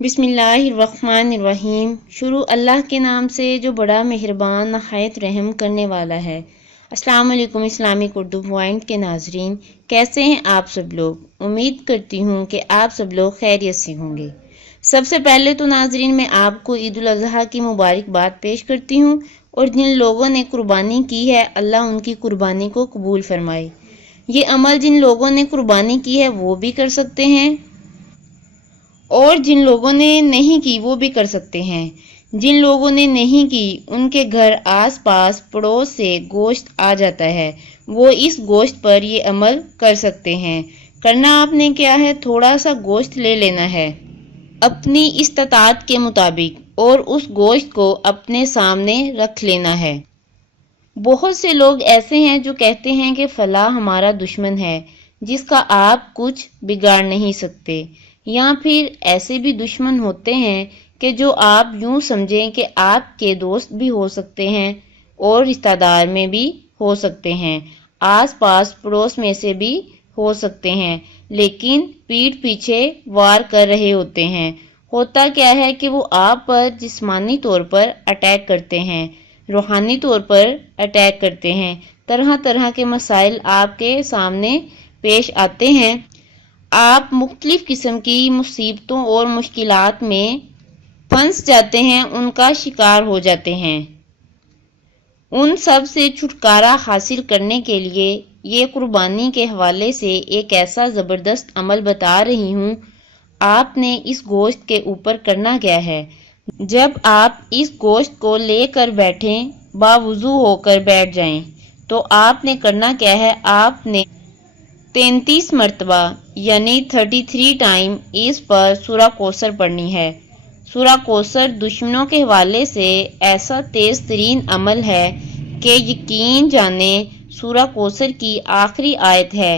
بسم اللہ الرحمن الرحیم۔ شروع اللہ کے نام سے جو بڑا مہربان نہایت رحم کرنے والا ہے۔ السلام علیکم اسلامک اردو پوائنٹ کے ناظرین، کیسے ہیں آپ سب لوگ؟ امید کرتی ہوں کہ آپ سب لوگ خیریت سے ہوں گے۔ سب سے پہلے تو ناظرین میں آپ کو عید الاضحیٰ کی مبارکباد پیش کرتی ہوں، اور جن لوگوں نے قربانی کی ہے اللہ ان کی قربانی کو قبول فرمائے۔ یہ عمل جن لوگوں نے قربانی کی ہے وہ بھی کر سکتے ہیں، اور جن لوگوں نے نہیں کی وہ بھی کر سکتے ہیں۔ جن لوگوں نے نہیں کی ان کے گھر آس پاس پڑوس سے گوشت آ جاتا ہے، وہ اس گوشت پر یہ عمل کر سکتے ہیں۔ کرنا آپ نے کیا ہے، تھوڑا سا گوشت لے لینا ہے اپنی استطاعت کے مطابق، اور اس گوشت کو اپنے سامنے رکھ لینا ہے۔ بہت سے لوگ ایسے ہیں جو کہتے ہیں کہ فلاں ہمارا دشمن ہے جس کا آپ کچھ بگاڑ نہیں سکتے، یا پھر ایسے بھی دشمن ہوتے ہیں کہ جو آپ یوں سمجھیں کہ آپ کے دوست بھی ہو سکتے ہیں اور رشتہ دار میں بھی ہو سکتے ہیں، آس پاس پڑوس میں سے بھی ہو سکتے ہیں، لیکن پیٹھ پیچھے وار کر رہے ہوتے ہیں۔ ہوتا کیا ہے کہ وہ آپ پر جسمانی طور پر اٹیک کرتے ہیں، روحانی طور پر اٹیک کرتے ہیں، طرح طرح کے مسائل آپ کے سامنے پیش آتے ہیں، آپ مختلف قسم کی مصیبتوں اور مشکلات میں پھنس جاتے ہیں، ان کا شکار ہو جاتے ہیں۔ ان سب سے چھٹکارا حاصل کرنے کے لیے یہ قربانی کے حوالے سے ایک ایسا زبردست عمل بتا رہی ہوں۔ آپ نے اس گوشت کے اوپر کرنا کیا ہے، جب آپ اس گوشت کو لے کر بیٹھیں، باوضو ہو کر بیٹھ جائیں، تو آپ نے کرنا کیا ہے، آپ نے 33 مرتبہ یعنی 33 ٹائم اس پر سورہ کوثر پڑھنی ہے۔ سورہ کوثر دشمنوں کے حوالے سے ایسا تیز ترین عمل ہے کہ یقین جانیں سورہ کوثر کی آخری آیت ہے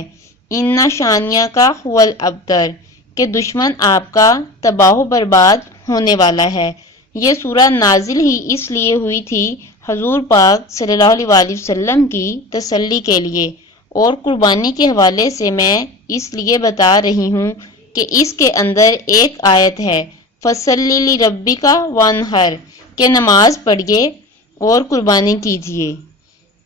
اِنَّ شَانِئَکَ هُوَ الْأَبْتَرُ، کہ دشمن آپ کا تباہ و برباد ہونے والا ہے۔ یہ سورہ نازل ہی اس لیے ہوئی تھی حضور پاک صلی اللہ علیہ وسلم کی تسلی کے لیے، اور قربانی کے حوالے سے میں اس لیے بتا رہی ہوں کہ اس کے اندر ایک آیت ہے فَصَلِّ لِرَبِّکَ وَانْحَرْ، کہ نماز پڑھیے اور قربانی کیجیے۔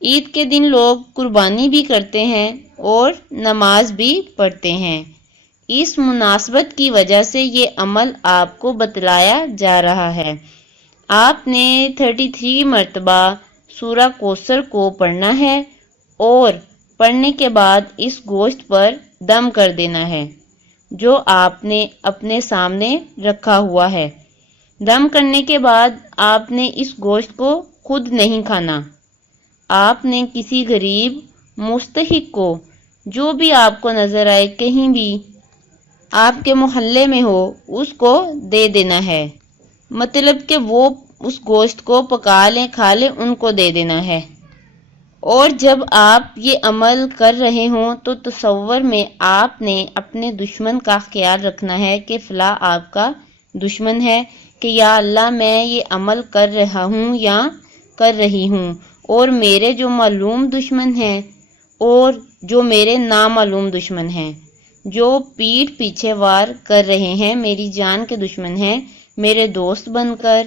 عید کے دن لوگ قربانی بھی کرتے ہیں اور نماز بھی پڑھتے ہیں۔ اس مناسبت کی وجہ سے یہ عمل آپ کو بتلایا جا رہا ہے۔ آپ نے 33 مرتبہ سورہ کوثر کو پڑھنا ہے، اور پڑھنے کے بعد اس گوشت پر دم کر دینا ہے جو آپ نے اپنے سامنے رکھا ہوا ہے۔ دم کرنے کے بعد آپ نے اس گوشت کو خود نہیں کھانا، آپ نے کسی غریب مستحق کو، جو بھی آپ کو نظر آئے، کہیں بھی آپ کے محلے میں ہو، اس کو دے دینا ہے۔ مطلب کہ وہ اس گوشت کو پکا لیں، کھا لیں، ان کو دے دینا ہے۔ اور جب آپ یہ عمل کر رہے ہوں تو تصور میں آپ نے اپنے دشمن کا خیال رکھنا ہے کہ فلاں آپ کا دشمن ہے، کہ یا اللہ میں یہ عمل کر رہا ہوں یا کر رہی ہوں، اور میرے جو معلوم دشمن ہیں اور جو میرے نامعلوم دشمن ہیں، جو پیٹھ پیچھے وار کر رہے ہیں، میری جان کے دشمن ہیں، میرے دوست بن کر،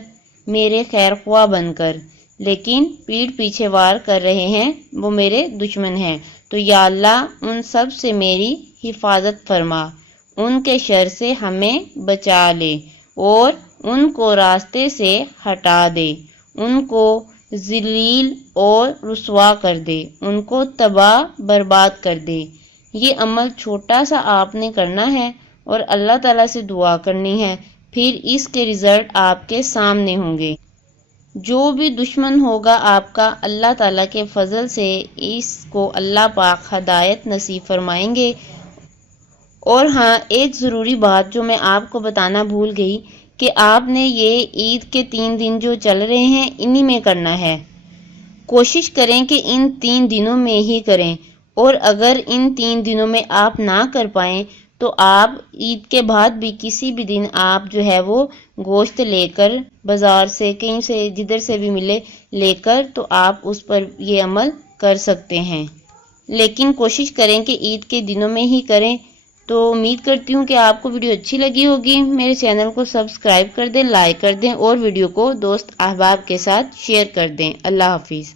میرے خیر خواہ بن کر، لیکن پیٹھ پیچھے وار کر رہے ہیں، وہ میرے دشمن ہیں، تو یا اللہ ان سب سے میری حفاظت فرما، ان کے شر سے ہمیں بچا لے، اور ان کو راستے سے ہٹا دے، ان کو ذلیل اور رسوا کر دے، ان کو تباہ برباد کر دے۔ یہ عمل چھوٹا سا آپ نے کرنا ہے اور اللہ تعالیٰ سے دعا کرنی ہے، پھر اس کے رزلٹ آپ کے سامنے ہوں گے۔ جو بھی دشمن ہوگا آپ کا، اللہ تعالیٰ کے فضل سے اس کو اللہ پاک ہدایت نصیب فرمائیں گے۔ اور ہاں، ایک ضروری بات جو میں آپ کو بتانا بھول گئی، کہ آپ نے یہ عید کے 3 دن جو چل رہے ہیں انہی میں کرنا ہے۔ کوشش کریں کہ ان 3 دنوں میں ہی کریں، اور اگر ان 3 دنوں میں آپ نہ کر پائیں تو آپ عید کے بعد بھی کسی بھی دن آپ جو ہے وہ گوشت لے کر بازار سے، کہیں سے، جدھر سے بھی ملے، لے کر تو آپ اس پر یہ عمل کر سکتے ہیں، لیکن کوشش کریں کہ عید کے دنوں میں ہی کریں۔ تو امید کرتی ہوں کہ آپ کو ویڈیو اچھی لگی ہوگی. میرے چینل کو سبسکرائب کر دیں، لائک کر دیں اور ویڈیو کو دوست احباب کے ساتھ شیئر کر دیں. اللہ حافظ.